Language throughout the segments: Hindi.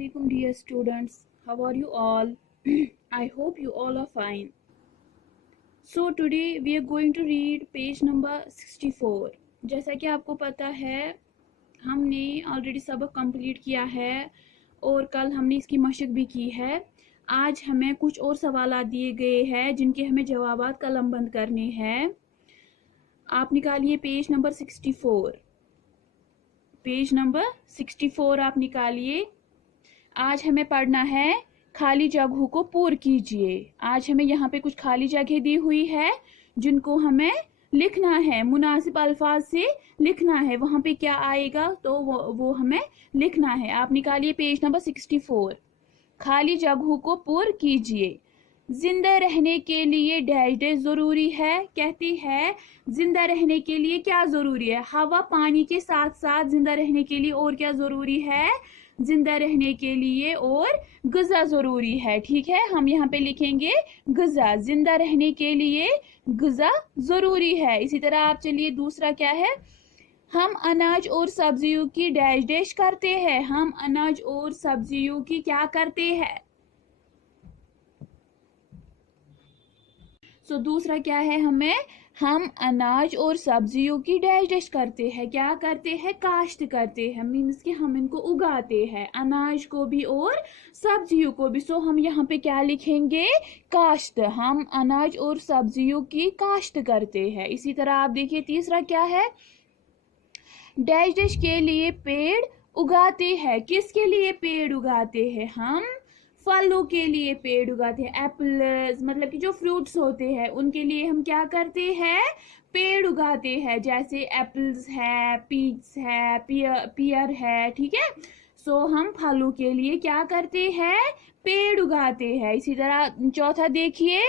Assalamualaikum dear students. How are you all? I hope you all are fine. So today we are going to read page number 64. जैसा कि आपको पता है हमने ऑलरेडी सबक कंप्लीट किया है और कल हमने इसकी मशक भी की है। आज हमें कुछ और सवाल दिए गए हैं जिनके हमें जवाबात कलमबंद करने हैं। आप निकालिए पेज नंबर 64। पेज नंबर 64 आप निकालिए। आज हमें पढ़ना है खाली जगहों को पूर्ण कीजिए। आज हमें यहाँ पे कुछ खाली जगह दी हुई है जिनको हमें लिखना है, मुनासिब अल्फाज से लिखना है। वहां पे क्या आएगा तो वो हमें लिखना है। आप निकालिए पेज नंबर 64। खाली जगहों को पूर्ण कीजिए। जिंदा रहने के लिए डैश डैश जरूरी है। कहती है जिंदा रहने के लिए क्या जरूरी है? हवा पानी के साथ साथ जिंदा रहने के लिए और क्या जरूरी है? जिंदा रहने के लिए और ग़िज़ा जरूरी है। ठीक है, हम यहाँ पे लिखेंगे ग़िज़ा। जिंदा रहने के लिए ग़िज़ा जरूरी है। इसी तरह आप चलिए दूसरा क्या है? हम अनाज और सब्जियों की डैश डैश करते हैं। हम अनाज और सब्जियों की क्या करते हैं? तो दूसरा क्या है? हम अनाज और सब्जियों की डैश डैश करते हैं। क्या करते हैं? काश्त करते हैं। मीन्स कि हम इनको उगाते हैं, अनाज को भी और सब्जियों को भी। सो हम यहाँ पे क्या लिखेंगे? काश्त। हम अनाज और सब्जियों की काश्त करते हैं। इसी तरह आप देखिए तीसरा क्या है? डैश डैश के लिए पेड़ उगाते हैं। किसके लिए पेड़ उगाते हैं? हम फलों के लिए पेड़ उगाते हैं। एप्पल्स मतलब कि जो फ्रूट्स होते हैं उनके लिए हम क्या करते हैं? पेड़ उगाते हैं। जैसे एप्पल्स है, पीच है, पियर है। ठीक है, सो हम फलों के लिए क्या करते हैं? पेड़ उगाते हैं। इसी तरह चौथा देखिए,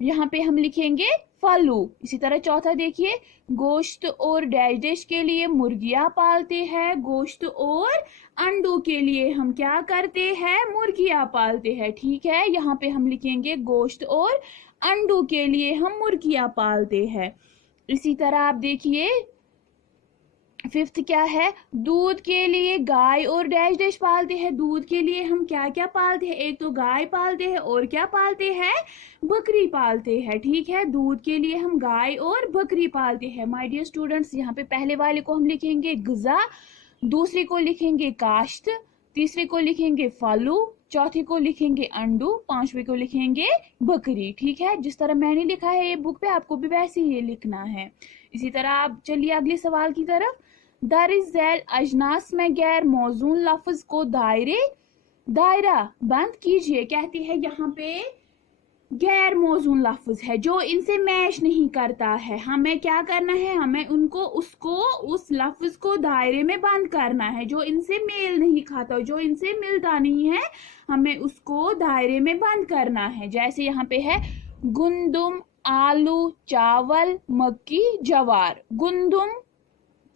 यहाँ पे हम लिखेंगे फलू। इसी तरह चौथा देखिए, गोश्त और डैश डैश के लिए मुर्गियां पालते हैं। गोश्त और अंडों के लिए हम क्या करते हैं? मुर्गियां पालते हैं। ठीक है, यहाँ पे हम लिखेंगे गोश्त और अंडों के लिए हम मुर्गियां पालते हैं। इसी तरह आप देखिए फिफ्थ क्या है? दूध के लिए गाय और डैश डैश पालते हैं। दूध के लिए हम क्या क्या पालते हैं? एक तो गाय पालते हैं और क्या पालते हैं? बकरी पालते हैं। ठीक है, दूध के लिए हम गाय और बकरी पालते हैं। माय डियर स्टूडेंट्स, यहाँ पे पहले वाले को हम लिखेंगे ग़िज़ा, दूसरे को लिखेंगे काश्त, तीसरे को लिखेंगे फलू, चौथे को लिखेंगे अंडू, पांचवे को लिखेंगे बकरी। ठीक है, जिस तरह मैंने लिखा है ये बुक पे आपको भी वैसे ही लिखना है। इसी तरह आप चलिए अगले सवाल की तरफ। दरिज झैल अजनास में गैर मौजून लफ्ज को दायरा बंद कीजिए। कहती है यहाँ पे गैर मौजून लफ्ज है जो इनसे मैच नहीं करता है। हमें क्या करना है? हमें उस लफ्ज को दायरे में बंद करना है। जो इनसे मेल नहीं खाता, जो इनसे मिलता नहीं है, हमें उसको दायरे में बंद करना है। जैसे यहाँ पे है गुंदुम, आलू, चावल, मक्की, जवार। गुंदुम,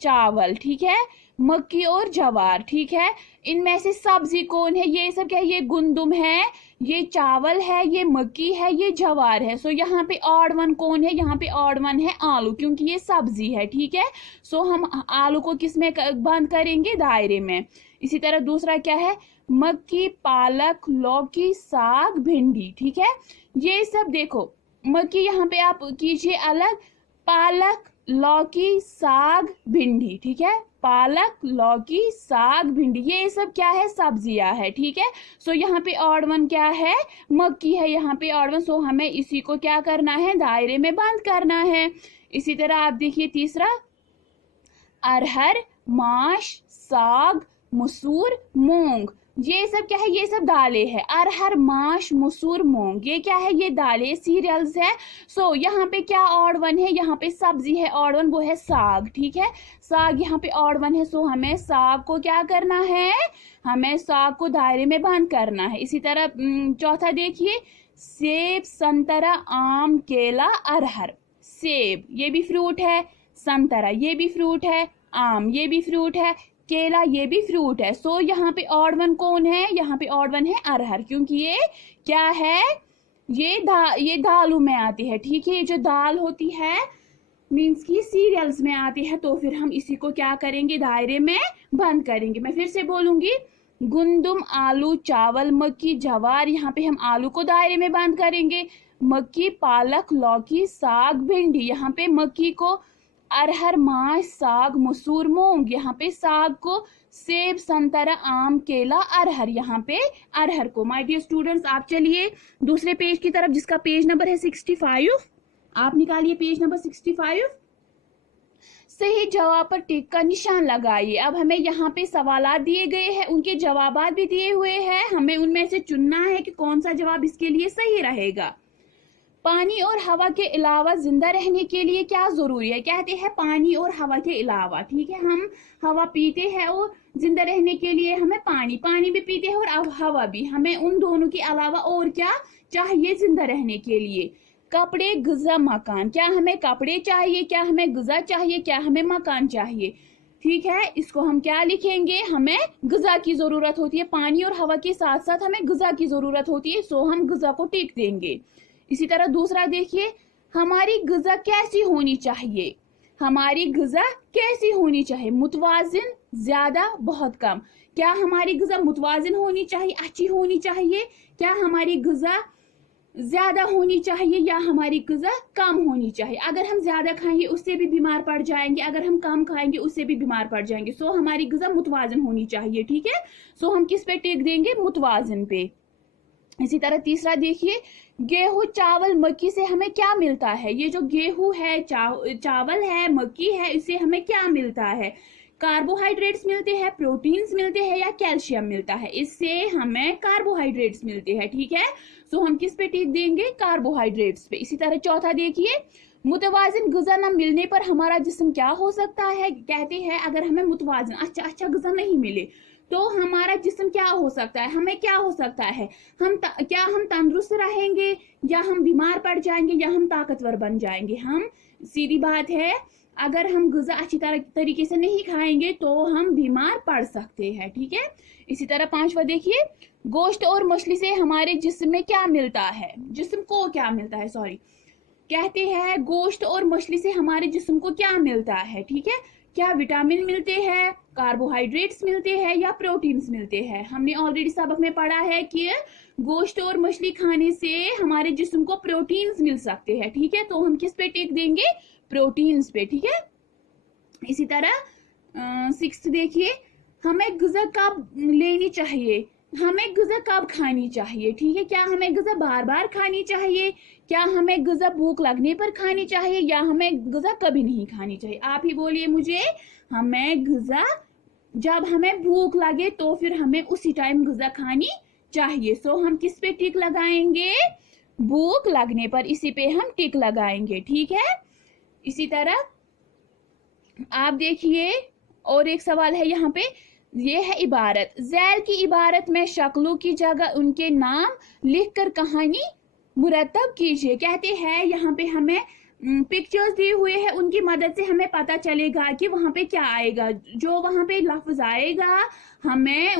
चावल, ठीक है, मक्की और जवार। ठीक है, इनमें से सब्जी कौन है? ये सब क्या है? ये गुंदुम है, ये चावल है, ये मक्की है, ये जवार है। सो यहाँ पे ऑड वन कौन है? यहाँ पे ऑड वन है आलू, क्योंकि ये सब्जी है। ठीक है, सो हम आलू को किस में बंद करेंगे? दायरे में। इसी तरह दूसरा क्या है? मक्की, पालक, लौकी, साग, भिंडी। ठीक है, ये सब देखो, मक्की यहाँ पे आप कीजिए अलग, पालक, लौकी, साग, भिंडी। ठीक है, पालक, लौकी, साग, भिंडी, ये सब क्या है? सब्जियां है। ठीक है, सो यहाँ पे ऑड वन क्या है? मक्की है। यहाँ पे ऑड वन, सो हमें इसी को क्या करना है? दायरे में बंद करना है। इसी तरह आप देखिए तीसरा, अरहर, माश, साग, मसूर, मूंग, ये सब क्या है? ये सब दालें हैं। अरहर, माश, मसूर, मूंग, ये क्या है? ये दालें, सीरियल्स है। सो यहाँ पे क्या ऑड वन है? यहाँ पे सब्जी है ऑड वन, वो है साग। ठीक है, साग यहाँ पे ऑड वन है। सो हमें साग को क्या करना है? हमें साग को दायरे में बंद करना है। इसी तरह चौथा देखिए, सेब, संतरा, आम, केला, अरहर। सेब ये भी फ्रूट है, संतरा ये भी फ्रूट है, आम ये भी फ्रूट है, केला ये भी फ्रूट है। सो यहाँ पे ऑड वन कौन है? यहाँ पे ऑड वन है अरहर, क्योंकि ये क्या है? ये दालों में आती है। ठीक है, ये जो दाल होती है मीन्स की सीरियल्स में आती है, तो फिर हम इसी को क्या करेंगे? दायरे में बंद करेंगे। मैं फिर से बोलूंगी, गुंदुम, आलू, चावल, मक्की, जवार, यहाँ पे हम आलू को दायरे में बंद करेंगे। मक्की, पालक, लौकी, साग, भिंडी, यहाँ पे मक्की को अरहर, माश, साग, मसूर, मूंग, यहाँ पे साग को सेब, संतरा, आम, केला, अरहर, यहाँ पे अरहर को। माय डियर स्टूडेंट्स, आप चलिए दूसरे पेज की तरफ जिसका पेज नंबर है 65। आप निकालिए पेज नंबर 65। सही जवाब पर टिक का निशान लगाइए। अब हमें यहाँ पे सवालात दिए गए हैं, उनके जवाबात भी दिए हुए हैं, हमें उनमें से चुनना है कि कौन सा जवाब इसके लिए सही रहेगा। पानी और हवा के अलावा जिंदा रहने के लिए क्या जरूरी है? कहते हैं पानी और हवा के अलावा, ठीक है, हम हवा पीते हैं और जिंदा रहने के लिए हमें पानी भी पीते हैं और हवा भी, हमें उन दोनों के अलावा और क्या चाहिए जिंदा रहने के लिए? कपड़े, ग़िज़ा, मकान। क्या हमें कपड़े चाहिए, क्या हमें ग़िज़ा चाहिए, क्या हमें मकान चाहिए? ठीक है, इसको हम क्या लिखेंगे? हमें ग़िज़ा की जरूरत होती है, पानी और हवा के साथ साथ हमें ग़िज़ा की जरूरत होती है, सो हम ग़िज़ा को टिक देंगे। इसी तरह दूसरा देखिए, हमारी ग़िज़ा कैसी होनी चाहिए? हमारी ग़िज़ा कैसी होनी चाहिए? मुतवाजिन, ज्यादा, बहुत कम। क्या हमारी ग़िज़ा मुतवाजिन होनी चाहिए, अच्छी होनी चाहिए? क्या हमारी ग़िज़ा ज्यादा होनी चाहिए या हमारी ग़िज़ा कम होनी चाहिए? अगर हम ज्यादा खाएंगे उससे भी बीमार पड़ जाएंगे, अगर हम कम खाएंगे उससे भी बीमार पड़ जाएंगे। सो हमारी ग़िज़ा मुतवाजिन होनी चाहिए, ठीक है। सो हम किस पे टिक देंगे? मुतवाजिन पे। इसी तरह तीसरा देखिए, गेहूं, चावल, मक्की से हमें क्या मिलता है? ये जो गेहूं है, चावल है, मक्की है, इससे हमें क्या मिलता है? कार्बोहाइड्रेट्स मिलते हैं, प्रोटीन्स मिलते हैं या कैल्शियम मिलता है? इससे हमें कार्बोहाइड्रेट्स मिलते हैं, ठीक है। सो हम किस पे टिक देंगे? कार्बोहाइड्रेट्स पे। इसी तरह चौथा देखिए, मुतवाजिन ग़िज़ा न मिलने पर हमारा जिस्म क्या हो सकता है? कहते हैं अगर हमें मुतवाजिन अच्छा ग़िज़ा नहीं मिले तो हमारा जिस्म क्या हो सकता है? हमें क्या हो सकता है? क्या हम तंदुरुस्त रहेंगे या हम बीमार पड़ जाएंगे या हम ताकतवर बन जाएंगे? हम सीधी बात है, अगर हम ग़िज़ा अच्छी तरीके से नहीं खाएंगे तो हम बीमार पड़ सकते हैं, ठीक है। इसी तरह पांचवा देखिए, गोश्त और मछली से हमारे जिस्म में क्या मिलता है? जिस्म को क्या मिलता है, सॉरी, कहते हैं गोश्त और मछली से हमारे जिस्म को क्या मिलता है, ठीक है। क्या विटामिन मिलते हैं, कार्बोहाइड्रेट्स मिलते हैं या प्रोटीन्स मिलते हैं? हमने ऑलरेडी सबक में पढ़ा है कि गोश्त और मछली खाने से हमारे जिस्म को प्रोटीन्स मिल सकते हैं, ठीक है। तो हम किस पे टिक देंगे? प्रोटीन्स पे, ठीक है। इसी तरह सिक्स्थ देखिए, हमें ग़िज़ा कब लेनी चाहिए? हमें ग़िज़ा कब खानी चाहिए, ठीक है। क्या हमें ग़िज़ा बार बार खानी चाहिए? क्या हमें ग़िज़ा भूख लगने पर खानी चाहिए या हमें ग़िज़ा कभी नहीं खानी चाहिए? आप ही बोलिए मुझे। हमें ग़िज़ा जब हमें भूख लगे तो फिर हमें उसी टाइम ग़िज़ा खानी चाहिए। सो हम किस पे टिक लगाएंगे? भूख लगने पर, इसी पे हम टिक लगाएंगे, ठीक है। इसी तरह आप देखिए, और एक सवाल है यहाँ पे, ये है इबारत। ज़ैल की इबारत में शक्लों की जगह उनके नाम लिखकर कहानी मुरतब कीजिए। कहते हैं यहाँ पे हमें पिक्चर्स दिए हुए हैं, उनकी मदद से हमें पता चलेगा कि वहां पे क्या आएगा। जो वहां पे लफ्ज आएगा हमें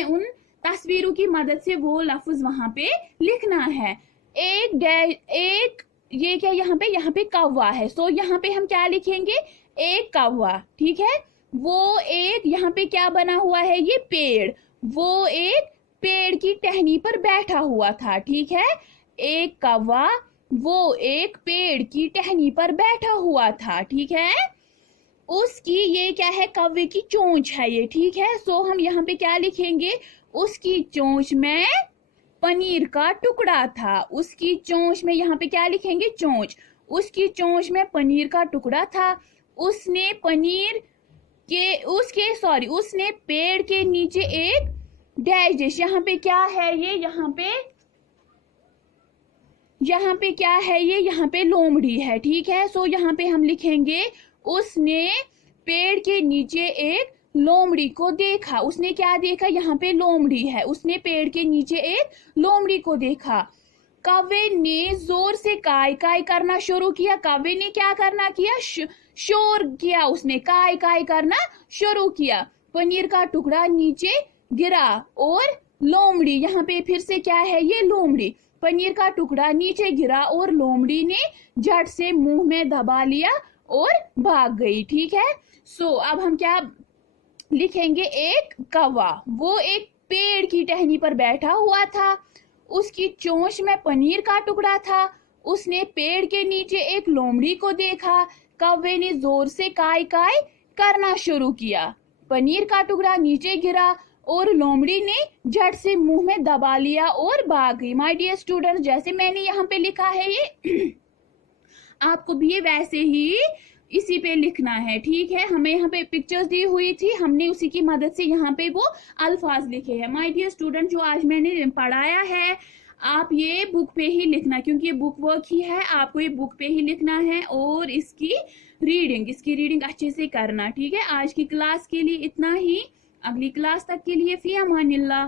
उन तस्वीरों की मदद से वो लफ्ज वहां पे लिखना है। एक ये क्या यहाँ पे कौवा है, सो यहाँ पे हम क्या लिखेंगे? एक कौवा, ठीक है। वो एक, यहाँ पे क्या बना हुआ है? ये पेड़। वो एक पेड़ की टहनी पर बैठा हुआ था, ठीक है। एक कौवा, वो एक पेड़ की टहनी पर बैठा हुआ था, ठीक है। उसकी, ये क्या है? कौवे की चोंच है ये, ठीक है। सो हम यहाँ पे क्या लिखेंगे? उसकी चोंच में पनीर का टुकड़ा था। उसकी चोंच में, यहाँ पे क्या लिखेंगे? चोंच। उसकी चोंच में पनीर का टुकड़ा था। उसने उसने पेड़ के नीचे एक डैश डिश, यहाँ पे क्या है ये? यहाँ पे क्या है ये? यहाँ पे लोमड़ी है, ठीक है। सो यहाँ पे हम लिखेंगे उसने पेड़ के नीचे एक लोमड़ी को देखा। उसने क्या देखा? यहाँ पे लोमड़ी है। उसने पेड़ के नीचे एक लोमड़ी को देखा। कौवे ने जोर से काय काय करना शुरू किया। कौवे ने क्या करना किया? शोर किया। उसने काय काय करना शुरू किया। पनीर का टुकड़ा नीचे गिरा और लोमड़ी, यहाँ पे फिर से क्या है? ये लोमड़ी। पनीर का टुकड़ा नीचे गिरा और लोमड़ी ने झट से मुंह में दबा लिया और भाग गई, ठीक है। सो अब हम क्या लिखेंगे एक कौवा, वो एक पेड़ की टहनी पर बैठा हुआ था, उसकी चोंच में पनीर का टुकड़ा था। उसने पेड़ के नीचे एक लोमड़ी को देखा। कौवे ने जोर से काय काय करना शुरू किया। पनीर का टुकड़ा नीचे गिरा और लोमड़ी ने झट से मुंह में दबा लिया और भाग गई। माय डियर स्टूडेंट, जैसे मैंने यहाँ पे लिखा है ये आपको भी ये वैसे ही इसी पे लिखना है, ठीक है। हमें यहाँ पे पिक्चर्स दी हुई थी, हमने उसी की मदद से यहाँ पे वो अल्फाज लिखे हैं। माय डियर स्टूडेंट, जो आज मैंने पढ़ाया है आप ये बुक पे ही लिखना, क्योंकि ये बुक वर्क ही है, आपको ये बुक पे ही लिखना है और इसकी रीडिंग अच्छे से करना, ठीक है। आज की क्लास के लिए इतना ही, अगली क्लास तक के लिए फी अमानिल्लाह।